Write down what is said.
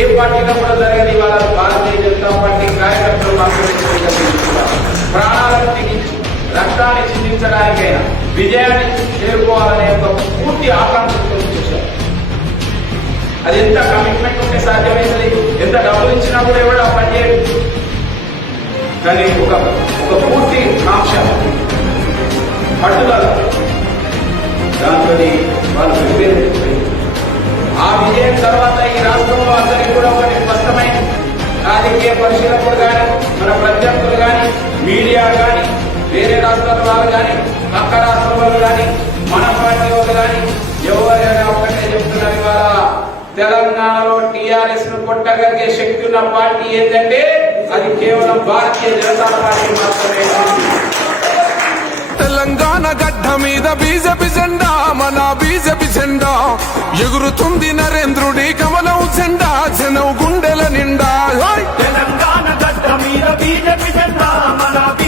ఏ పార్టీలో కూడా జరగని వాళ్ళ భారతీయ జనతా పార్టీ కార్యకర్తలు మాత్రమే ప్రాణాలను తెగించి రక్తాన్ని చిందించడానికైనా విజయాన్ని చేరుకోవాలనే ఒక పూర్తి ఆకాంక్షతో చేశారు. అది ఎంత కమిట్మెంట్ ఉంటే సాధ్యమైనది, ఎంత డబ్బులు ఇచ్చినా కూడా ఎవరు ఆ పని చేయరు. కానీ ఒక పూర్తి కాంక్ష పట్టుదల దాంతో వాళ్ళు ప్రిపేర్. ఆ విజయం తర్వాత ఈ రాష్ట్రంలో అందరికీ కూడా ఒకటి స్పష్టమైన రాజకీయ పరిశీలకులు కానీ, మన ప్రత్యర్థులు కానీ, మీడియా కానీ, వేరే రాష్ట్రాల వాళ్ళు కానీ, పక్క రాష్ట్రాల వాళ్ళు కానీ, మన పార్టీ వాళ్ళు కానీ ఎవరైనా ఒకటే చెప్తున్నారు, ఇవాళ తెలంగాణలో టీఆర్ఎస్ ను కొట్టగలిగే శక్తి ఉన్న పార్టీ ఏంటంటే అది కేవలం భారతీయ జనతా పార్టీ మాత్రమే. తెలంగాణ గడ్డ మీద బీజేపీ జెండా, మన బీజేపీ జెండా ఎగురుతుంది నరేంద్రుడి